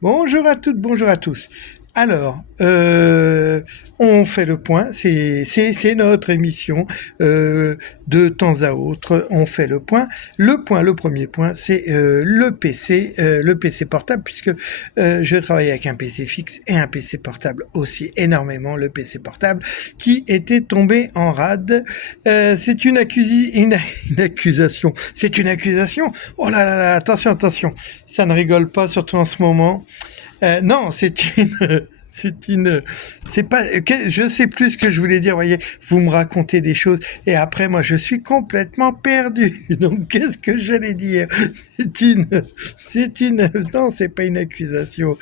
Bonjour à toutes, bonjour à tous. Alors, on fait le point, c'est notre émission. De temps à autre, on fait le point. Le premier point, c'est le PC portable, puisque je travaille avec un PC fixe et un PC portable aussi énormément, le PC portable, qui était tombé en rade. C'est une accusation. C'est une accusation. Oh là là là, attention, attention. Ça ne rigole pas, surtout en ce moment. Non, c'est pas, je sais plus ce que je voulais dire. Voyez, vous me racontez des choses et après, moi, je suis complètement perdu. Donc, qu'est-ce que j'allais dire? C'est une, non, c'est pas une accusation.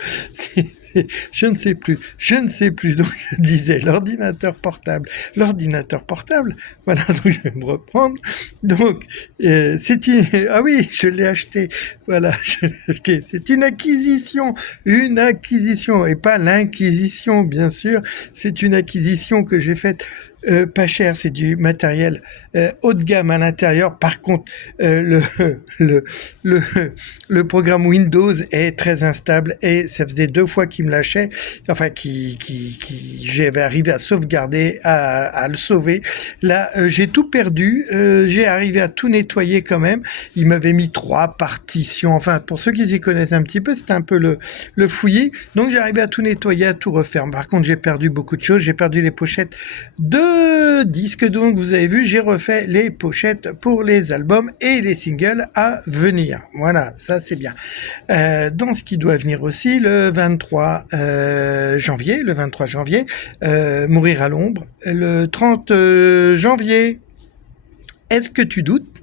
Je ne sais plus. Donc, je disais l'ordinateur portable. Voilà, donc je vais me reprendre. Donc, ah oui, je l'ai acheté. Voilà, je l'ai acheté. C'est une acquisition et pas l'inquisition, bien sûr. C'est une acquisition que j'ai faite pas cher, c'est du matériel haut de gamme à l'intérieur. Par contre, le, le, le programme Windows est très instable et ça faisait 2 fois qu'il me lâchait, enfin j'avais arrivé à sauvegarder, à le sauver. Là, j'ai tout perdu, j'ai arrivé à tout nettoyer quand même. Il m'avait mis 3 partitions, enfin pour ceux qui s'y connaissent un petit peu, c'était un peu le fouillis. Donc j'ai arrivé à tout nettoyer, à tout refaire. Par contre, j'ai perdu beaucoup de choses, j'ai perdu les pochettes de disques. Donc vous avez vu, j'ai refait les pochettes pour les albums et les singles à venir. Voilà, ça c'est bien. Dans ce qui doit venir aussi, le 23 janvier, Mourir à l'ombre, le 30 janvier, Est-ce que tu doutes?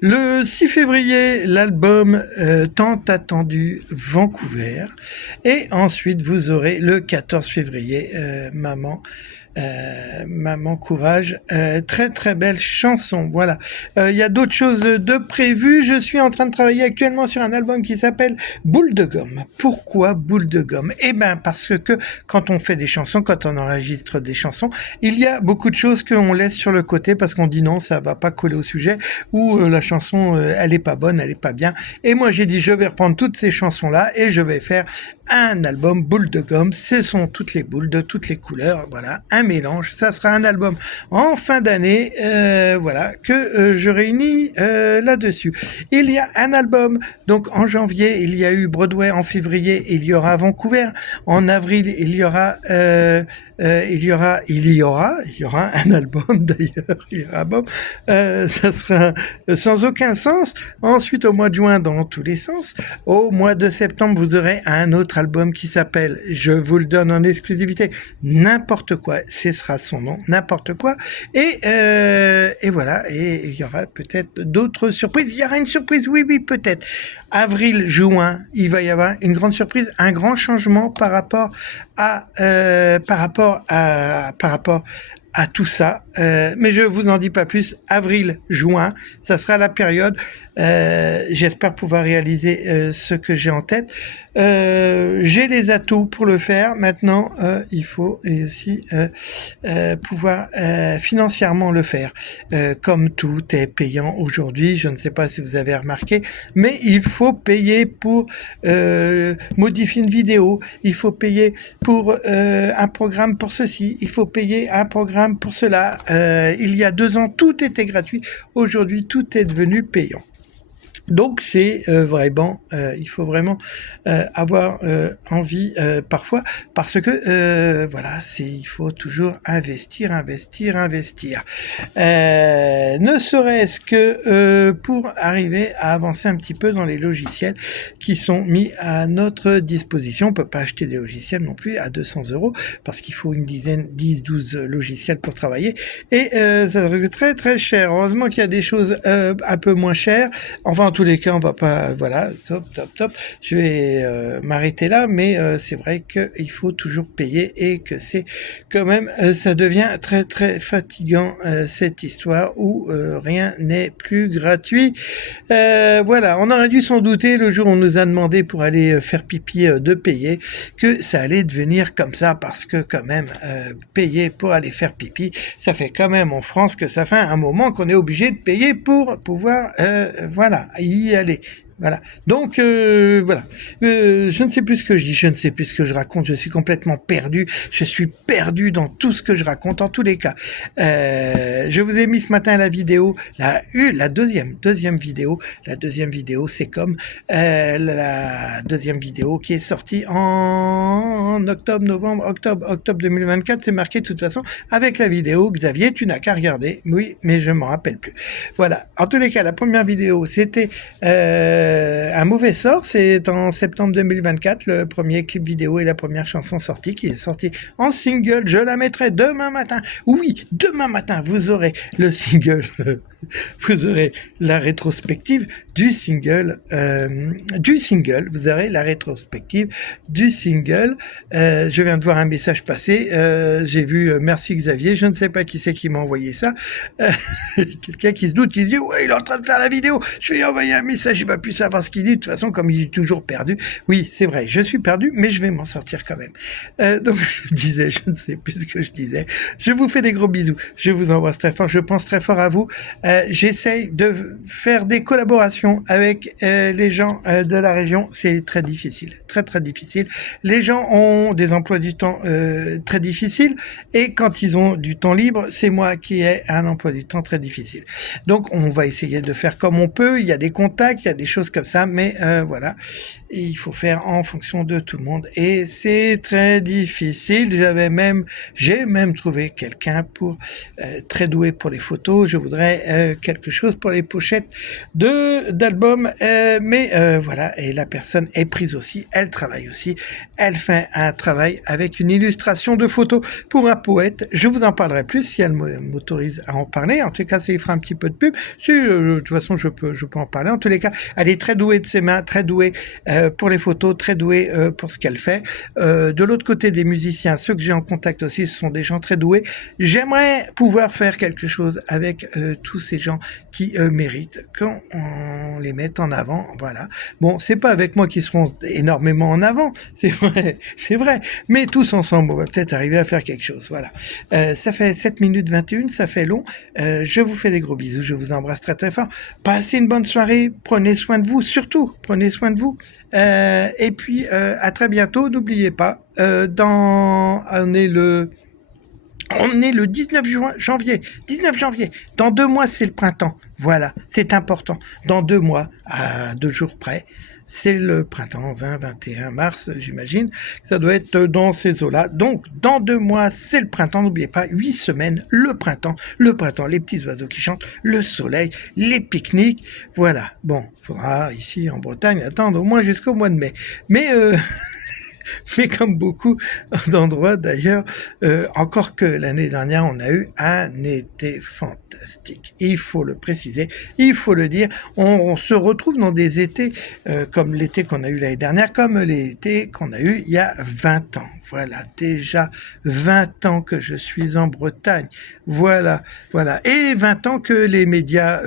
Le 6 février, l'album tant attendu Vancouver. Et ensuite, vous aurez le 14 février, Maman Courage, très très belle chanson. Voilà. Il y a d'autres choses de prévues. Je suis en train de travailler actuellement sur un album qui s'appelle Boule de gomme. Pourquoi Boule de gomme? Eh ben parce que quand on fait des chansons, quand on enregistre des chansons, il y a beaucoup de choses qu'on laisse sur le côté parce qu'on dit non, ça va pas coller au sujet, ou la chanson elle est pas bonne, elle est pas bien. Et moi j'ai dit je vais reprendre toutes ces chansons là et je vais faire un album boule de gomme. Ce sont toutes les boules de toutes les couleurs. Voilà, un mélange. Ça sera un album en fin d'année, voilà, que je réunis là-dessus. Il y a un album, donc en janvier, il y a eu Broadway, en février, il y aura Vancouver, en avril, il y aura un album d'ailleurs, il y aura un album, ça sera sans aucun sens. Ensuite, au mois de juin, dans tous les sens. Au mois de septembre, vous aurez un autre album qui s'appelle, je vous le donne en exclusivité, N'importe quoi, ce sera son nom, N'importe quoi. Et voilà, et il y aura peut-être d'autres surprises. Il y aura une surprise, oui, peut-être. Avril, juin, il va y avoir une grande surprise, un grand changement par rapport à tout ça, mais je vous en dis pas plus. Avril, juin, ça sera la période. J'espère pouvoir réaliser ce que j'ai en tête. J'ai les atouts pour le faire. Maintenant, il faut aussi pouvoir financièrement le faire. Comme tout est payant aujourd'hui, je ne sais pas si vous avez remarqué, mais il faut payer pour modifier une vidéo. Il faut payer pour un programme pour ceci. Il faut payer un programme pour cela. Il y a 2 ans, tout était gratuit. Aujourd'hui, tout est devenu payant. Donc c'est vraiment, il faut vraiment avoir envie parfois, parce que voilà, il faut toujours investir. Ne serait-ce que pour arriver à avancer un petit peu dans les logiciels qui sont mis à notre disposition. On peut pas acheter des logiciels non plus à 200 € parce qu'il faut une dizaine, 10-12 logiciels pour travailler, et ça coûte très très cher. Heureusement qu'il y a des choses un peu moins chères. Enfin, en tous les cas, on va pas, voilà, top. Je vais m'arrêter là, mais c'est vrai qu'il faut toujours payer et que c'est quand même, ça devient très très fatigant cette histoire où rien n'est plus gratuit. Voilà, on aurait dû s'en douter le jour où on nous a demandé pour aller faire pipi de payer, que ça allait devenir comme ça, parce que quand même payer pour aller faire pipi, ça fait quand même en France que ça fait un moment qu'on est obligé de payer pour pouvoir voilà, y aller. Voilà. Donc voilà. Je ne sais plus ce que je dis, je ne sais plus ce que je raconte. Je suis complètement perdu. Je suis perdu dans tout ce que je raconte. En tous les cas, je vous ai mis ce matin la vidéo, la deuxième vidéo. La deuxième vidéo, c'est comme la deuxième vidéo qui est sortie en octobre 2024. C'est marqué de toute façon avec la vidéo. Xavier, tu n'as qu'à regarder. Oui, mais je m'en rappelle plus. Voilà. En tous les cas, la première vidéo, c'était un mauvais sort, c'est en septembre 2024, le premier clip vidéo et la première chanson sortie, qui est sortie en single. Je la mettrai demain matin. Oui, demain matin, vous aurez le single, vous aurez la rétrospective du single, vous aurez la rétrospective du single. Je viens de voir un message passer, j'ai vu merci Xavier, je ne sais pas qui c'est qui m'a envoyé ça, quelqu'un qui se doute, qui se dit ouais, il est en train de faire la vidéo, je vais lui envoyer un message, il va plus savoir ce qu'il dit, de toute façon comme il est toujours perdu. Oui, c'est vrai, je suis perdu, mais je vais m'en sortir quand même. Donc je disais, je ne sais plus ce que je disais, je vous fais des gros bisous, je vous embrasse très fort, je pense très fort à vous. J'essaye de faire des collaborations avec les gens de la région, c'est très difficile, très difficile. Les gens ont des emplois du temps très difficiles et quand ils ont du temps libre, c'est moi qui ai un emploi du temps très difficile. Donc on va essayer de faire comme on peut, il y a des contacts, il y a des choses comme ça, mais voilà, et il faut faire en fonction de tout le monde et c'est très difficile. J'ai même trouvé quelqu'un pour très doué pour les photos. Je voudrais quelque chose pour les pochettes d'albums, mais voilà, et la personne est prise aussi, elle travaille aussi, elle fait un travail avec une illustration de photos pour un poète. Je vous en parlerai plus si elle m'autorise à en parler. En tout cas, ça lui fera un petit peu de pub. Si, de toute façon, je peux en parler. En tous les cas, elle est très douée de ses mains, très douée pour les photos, très douée pour ce qu'elle fait. De l'autre côté des musiciens, ceux que j'ai en contact aussi, ce sont des gens très doués. J'aimerais pouvoir faire quelque chose avec tous ces gens qui méritent qu'on les mette en avant. Voilà. Bon, c'est pas avec moi qu'ils seront énormément en avant, c'est vrai. Mais tous ensemble, on va peut-être arriver à faire quelque chose. Voilà. Ça fait 7 minutes 21, ça fait long. Je vous fais des gros bisous, je vous embrasse très très fort. Passez une bonne soirée, prenez soin de vous, surtout, prenez soin de vous. Et puis, à très bientôt. N'oubliez pas, on est le 19 janvier. 19 janvier. Dans 2 mois, c'est le printemps. Voilà, c'est important. Dans 2 mois, à 2 jours près, c'est le printemps, 20-21 mars, j'imagine. Ça doit être dans ces eaux-là. Donc, dans 2 mois, c'est le printemps. N'oubliez pas, 8 semaines, le printemps, les petits oiseaux qui chantent, le soleil, les pique-niques. Voilà. Bon, faudra ici en Bretagne attendre au moins jusqu'au mois de mai. Mais comme beaucoup d'endroits d'ailleurs, encore que l'année dernière, on a eu un été fantastique. Il faut le préciser, il faut le dire. On se retrouve dans des étés comme l'été qu'on a eu l'année dernière, comme l'été qu'on a eu il y a 20 ans. Voilà, déjà 20 ans que je suis en Bretagne. Voilà. Et 20 ans que les médias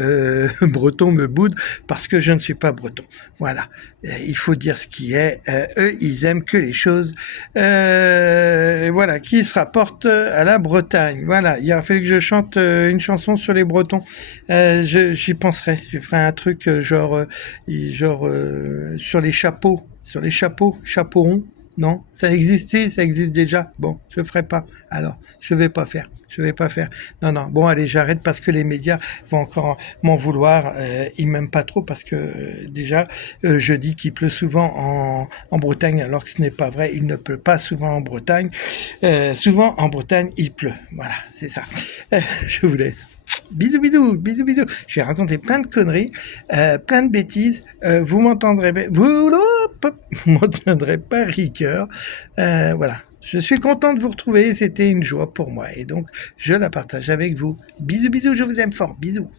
bretons me boudent parce que je ne suis pas breton. Voilà. Il faut dire ce qui est. Eux, ils aiment que les choses qui se rapportent à la Bretagne. Voilà. Il a fallu que je chante une chanson sur les Bretons. J'y penserai. Je ferai un truc genre sur les chapeaux. Sur les chapeaux ronds. Non, ça existe déjà. Bon, je ferai pas. Alors, je vais pas faire. Non. Bon, allez, j'arrête parce que les médias vont encore m'en vouloir. Ils m'aiment pas trop parce que déjà, je dis qu'il pleut souvent en Bretagne, alors que ce n'est pas vrai. Il ne pleut pas souvent en Bretagne. Souvent en Bretagne, il pleut. Voilà, c'est ça. Je vous laisse. Bisous. Je vais raconter plein de conneries, plein de bêtises. Vous m'entendrez pas rigueur. Voilà. Je suis content de vous retrouver. C'était une joie pour moi. Et donc, je la partage avec vous. Bisous. Je vous aime fort. Bisous.